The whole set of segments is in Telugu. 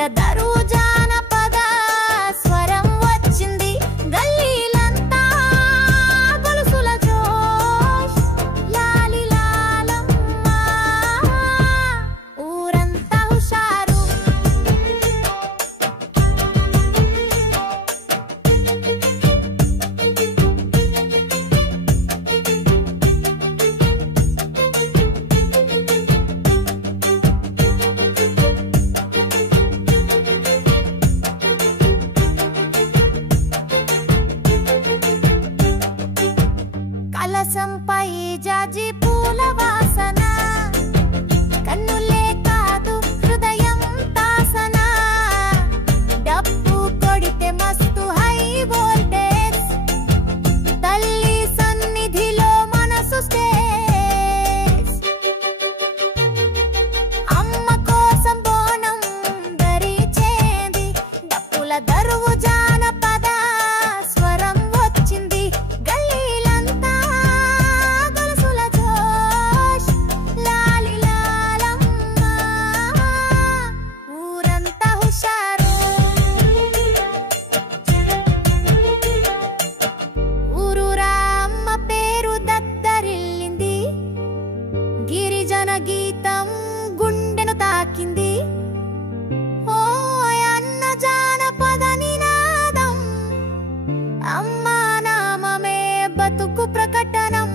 డప్పుల దరువు జానపద స్వరం వచ్చింది గల్లీలంతా గొలుసుల జోష్ లాలి లాలమ్మ ఊరంతా హుషారు కలసంపై జాజి పూల వాసన కన్నులే కాదు హృదయం తాసన డప్పు కొడితే మస్తు హై వోల్టేజ్ తల్లి సన్నిధిలో మనసు స్టేజ్ అమ్మ కోసం బోనం ధరించేది డప్పుల దరువు జానపద స్వరం వచ్చింది గల్లీలంతా గొలుసుల జోష్ లాలి లాలమ్మ ఊరంతా హుషారు ఊరూరా అమ్మ పేరు దద్దరిల్లింది గిరిజన గీతం గుండెను తాకింది ఓ అన్న జానపద నినాదం అమ్మా నామమే బతుకు ప్రకటనం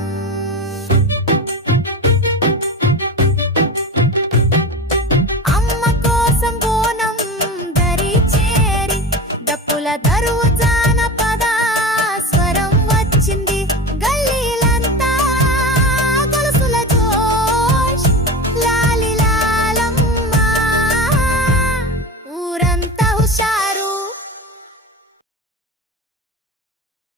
అమ్మ కోసం బోనం ధరించేరి డప్పుల దరువు